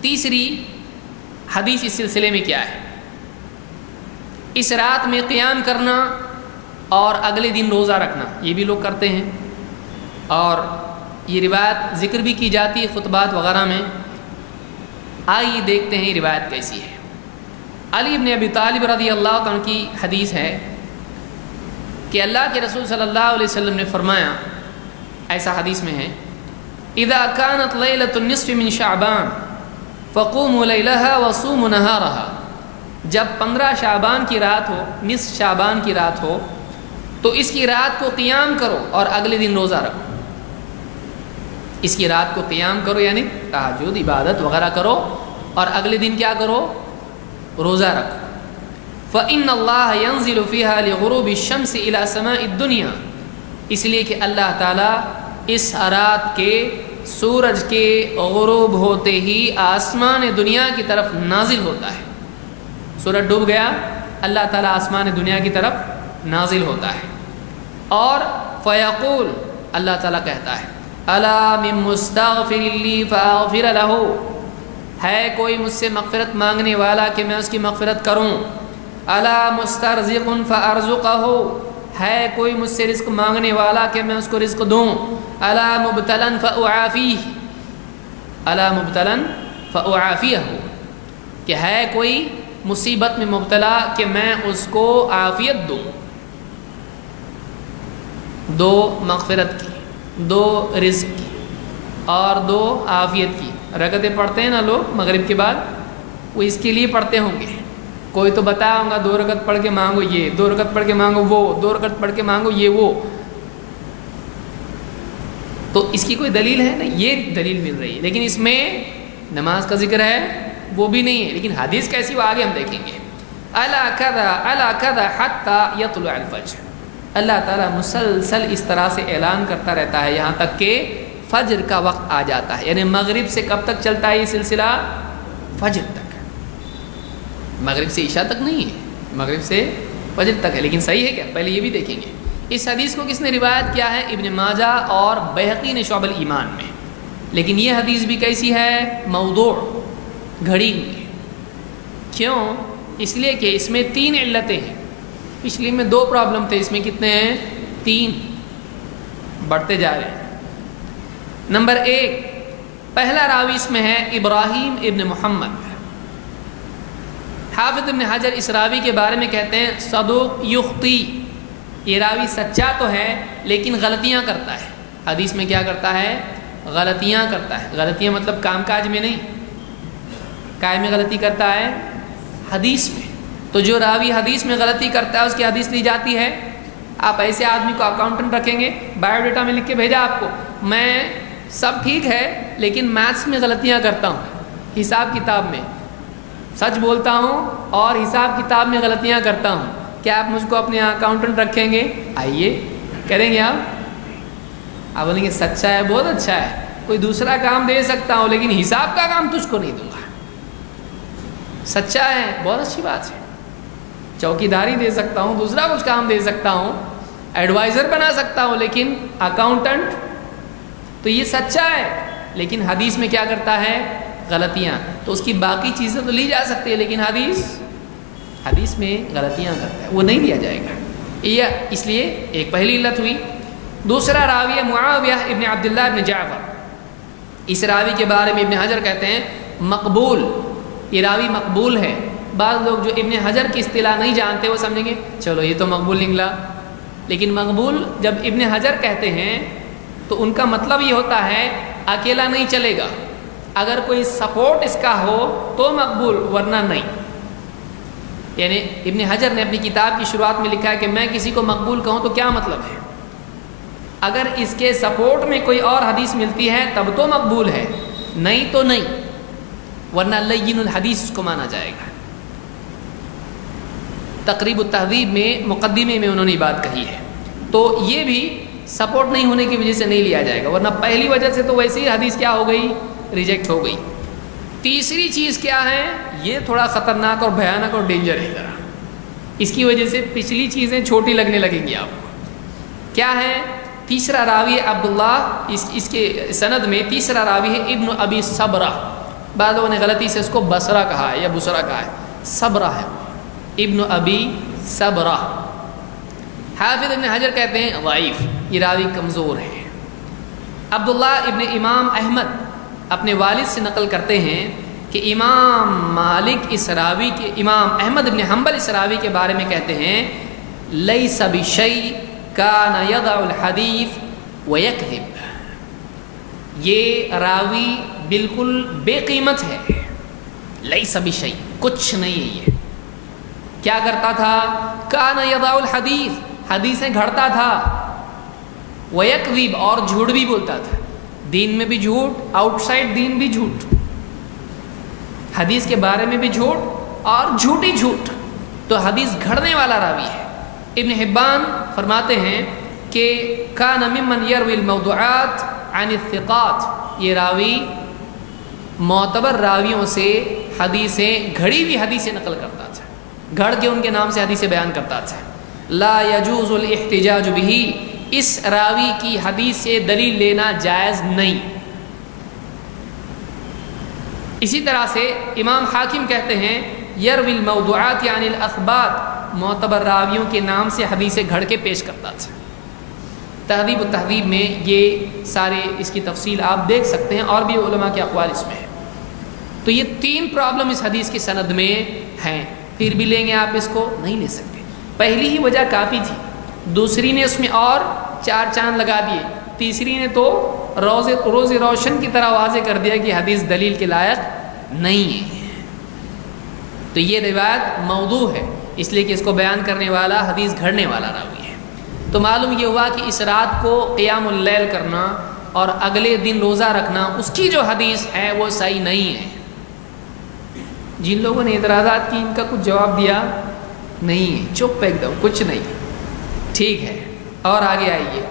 تیسری حدیث اس سلسلے میں کیا ہے؟ اس رات میں قیام کرنا اور اگلے دن روزہ رکھنا، یہ بھی لوگ کرتے ہیں، اور یہ روایت ذکر بھی کی جاتی ہے خطبات وغیرہ میں۔ آئیے دیکھتے ہیں یہ روایت کیسی ہے۔ علی بن ابی طالب رضی اللہ عنہ کی حدیث ہے کہ اللہ کے رسول صلی اللہ علیہ وسلم نے فرمایا، ایسا حدیث میں ہے، اذا كانت ليلة النصف من شعبان فقوموا ليلها وصوموا نهارها، جب 15 شعبان کی رات ہو، نصف شعبان کی رات ہو، تو اس کی رات کو قیام کرو اور اگلے دن روزہ رکھو۔ اس کی رات کو قیام کرو یعنی تہجد عبادت وغیرہ کرو، اور اگلے دن کیا کرو؟ روزہ رکھو۔ فَإِنَّ اللَّهَ يَنزِلُ فِيهَا لِغُرُوبِ الشَّمْسِ إِلَى سَمَاءِ الدُّنْيَا، اس لیے کہ اللہ تعالیٰ اس رات کے سورج کے غروب ہوتے ہی آسمان دنیا کی طرف نازل ہوتا ہے۔ سورج ڈوب گیا، اللہ تعالیٰ آسمان دنیا کی طرف نازل ہوتا ہے، اور فیقول، اللہ تعالیٰ کہتا ہے، الا من مستغفر لی فاغفر لہ، ہے کوئی مجھ سے مغفرت مانگنے والا کہ میں اس کی مغفرت کروں، الا مسترزق فارزقہ، ہے کوئی مجھ سے رزق مانگنے والا کہ میں اس کو رزق دوں، الا مبتلا فاعافیہ، الا مبتلا فاعافیہ، کہ ہے کوئی مصیبت میں مبتلا کہ میں اس کو عافیت دوں۔ دو مغفرت کی، دو رزق کی، اور دو عافیت کی رکعتیں پڑھتے ہیں نا لوگ مغرب کے بعد، وہ اس کے لیے پڑھتے ہوں گے۔ کوئی تو بتایا ہوں گا 2 رکعت پڑھ کے مانگو یہ، 2 رکعت پڑھ کے مانگو وہ، 2 رکعت پڑھ کے مانگو یہ وہ، تو اس کی کوئی دلیل ہے؟ نہیں، یہ دلیل مل رہی ہے، لیکن اس میں نماز کا ذکر ہے وہ بھی نہیں ہے، لیکن حدیث کیسی وہ آگے ہم دیکھیں گے۔ الا کذا الا کذا حتی یطلع الفجر، اللہ تعالیٰ مسلسل اس طرح سے اعلان کرتا رہتا ہے یہاں تک کہ فجر کا وقت آ جاتا ہے، یعنی مغرب سے کب تک چلتا ہے یہ سلسلہ؟ فجر تک، مغرب سے عشاء تک نہیں ہے، مغرب سے فجر تک ہے۔ لیکن صحیح ہے کیا؟ پہلے یہ بھی دیکھیں گے۔ اس حدیث کو کس نے روایت کیا ہے؟ ابن ماجہ اور بیہقی نے شعب الایمان میں، لیکن یہ حدیث بھی کیسی ہے؟ موضوع، گھڑی ہوئی ہے۔ کیوں؟ اس لیے کہ اس میں 3 علتیں ہیں، پچھلی میں 2 پرابلم تھے، اس میں کتنے ہیں؟ 3، بڑھتے جا رہے ہیں۔ نمبر 1، پہلا راوی اس میں ہے ابراہیم ابن محمد۔ حافظ ابن حجر اس راوی کے بارے میں کہتے ہیں صدوق یخطی، یہ راوی سچا تو ہے لیکن غلطیاں کرتا ہے۔ حدیث میں کیا کرتا ہے؟ غلطیاں کرتا ہے۔ غلطیاں مطلب کام کاج میں نہیں، کائے میں غلطی کرتا ہے؟ حدیث میں۔ تو جو راوی حدیث میں غلطی کرتا ہے اس کی حدیث لی جاتی ہے۔ آپ ایسے آدمی کو اکاؤنٹنٹ رکھیں گے، بایو ڈیٹا میں لکھ کے بھیجا آپ کو، میں سب ٹھیک ہے لیکن میتھس میں غلطیاں کرتا ہوں، حساب کتاب میں سچ بولتا ہوں اور حساب کتاب میں غلطیاں کرتا ہوں، کیا آپ مجھ کو اپنے اکاؤنٹنٹ رکھیں گے؟ آئیے کریں گے آپ بولیں گے سچا ہے، بہت اچھا ہے، کوئی دوسرا کام دے سکتا ہوں لیکن حساب کا کام تجھ کو نہیں دوں گا۔ سچا ہے، بہت اچھی بات ہے، چوکی داری دے سکتا ہوں، دوسرا کچھ کام دے سکتا ہوں، ایڈوائزر بنا سکتا ہوں، لیکن اکاؤنٹنٹ تو یہ سچا ہے، لیکن حدیث میں کیا کرتا ہے؟ غلطیاں۔ تو اس کی باقی چیزیں تو لی جا سکتی ہے لیکن حدیث میں غلطیاں کرتا ہے، وہ نہیں لیا جائے گا۔ یہ اس لیے ایک پہلی علت ہوئی۔ دوسرا راوی ہے معاویہ ابن عبداللہ ابن جعفر، اس راوی کے بارے میں ابن حجر کہتے ہیں مقبول، یہ راوی مقبول ہے۔ بعض لوگ جو ابن حجر کی اصطلاح نہیں جانتے وہ سمجھیں گے چلو یہ تو مقبول نکلا، لیکن مقبول جب ابن حجر کہتے ہیں تو ان کا مطلب یہ ہوتا ہے اکیلا نہیں چلے گا، اگر کوئی سپورٹ اس کا ہو تو مقبول، ورنہ نہیں۔ یعنی ابن حجر نے اپنی کتاب کی شروعات میں لکھا ہے کہ میں کسی کو مقبول کہوں تو کیا مطلب ہے؟ اگر اس کے سپورٹ میں کوئی اور حدیث ملتی ہے تب تو مقبول ہے، نہیں تو نہیں، ورنہ لین الحدیث کو مانا جائے گا۔ تقریب التہذیب میں مقدمے میں انہوں نے بات کہی ہے، تو یہ بھی سپورٹ نہیں ہونے کی وجہ سے نہیں لیا جائے گا، ورنہ پہلی وجہ سے تو ویسے ہی حدیث کیا ہو گئی؟ ریجیکٹ ہو گئی۔ تیسری چیز کیا ہے؟ یہ تھوڑا خطرناک اور بھیانک اور ڈینجر ہے ذرا، اس کی وجہ سے پچھلی چیزیں چھوٹی لگنے لگیں گی آپ کو۔ کیا ہے؟ تیسرا راوی عبداللہ، اس کے سند میں تیسرا راوی ہے ابن ابی صبرہ، بعض لوگوں نے غلطی سے اس کو بصرہ کہا ہے یا بصرہ کہا ہے، صبرہ ہے، ابن ابی صبرہ۔ حافظ ابن حجر کہتے ہیں ضعیف، یہ راوی کمزور ہے۔ عبداللہ ابن امام احمد اپنے والد سے نقل کرتے ہیں کہ امام مالک اس راوی کے، امام احمد ابن حنبل اس راوی کے بارے میں کہتے ہیں لیس بشیء کان یضع الحدیث ویکذب، یہ راوی بالکل بے قیمت ہے، لیس بشیء، کچھ نہیں ہے یہ۔ کیا کرتا تھا؟ کان یضع الحدیث، حدیثیں گھڑتا تھا، ویکذب، اور جھوٹ بھی بولتا تھا، دین میں بھی جھوٹ، آؤٹ سائڈ دین بھی جھوٹ، حدیث کے بارے میں بھی جھوٹ اور جھوٹی جھوٹ، تو حدیث گھڑنے والا راوی ہے۔ ابن حبان فرماتے ہیں کہ کان ممن یروی الموضوعات عن الثقات، یہ راوی معتبر راویوں سے حدیثیں، گھڑی ہوئی حدیثیں نقل کرتا تھا، گھڑ کے ان کے نام سے حدیثیں بیان کرتا تھا۔ لا یجوز الاحتجاج بہ، اس راوی کی حدیث سے دلیل لینا جائز نہیں۔ اسی طرح سے امام حاکم کہتے ہیں یروی الموضوعات یعنی الاثبات، معتبر راویوں کے نام سے حدیثیں گھڑ کے پیش کرتا تھا۔ تہذیب التہذیب میں یہ سارے اس کی تفصیل آپ دیکھ سکتے ہیں، اور بھی علماء کے اقوال اس میں ہیں۔ تو یہ 3 پرابلم اس حدیث کی سند میں ہیں، پھر بھی لیں گے آپ اس کو؟ نہیں لے سکتے۔ پہلی ہی وجہ کافی تھی، دوسری نے اس میں اور 4 چاند لگا دیے، تیسری نے تو روز روشن کی طرح واضح کر دیا کہ حدیث دلیل کے لائق نہیں ہے۔ تو یہ روایت موضوع ہے، اس لیے کہ اس کو بیان کرنے والا حدیث گھڑنے والا راوی ہے۔ تو معلوم یہ ہوا کہ اس رات کو قیام اللیل کرنا اور اگلے دن روزہ رکھنا، اس کی جو حدیث ہے وہ صحیح نہیں ہے۔ جن لوگوں نے اعتراضات کی ان کا کچھ جواب دیا نہیں ہے، چپ ایک دم، کچھ نہیں، ٹھیک ہے۔ اور آگے آئیے۔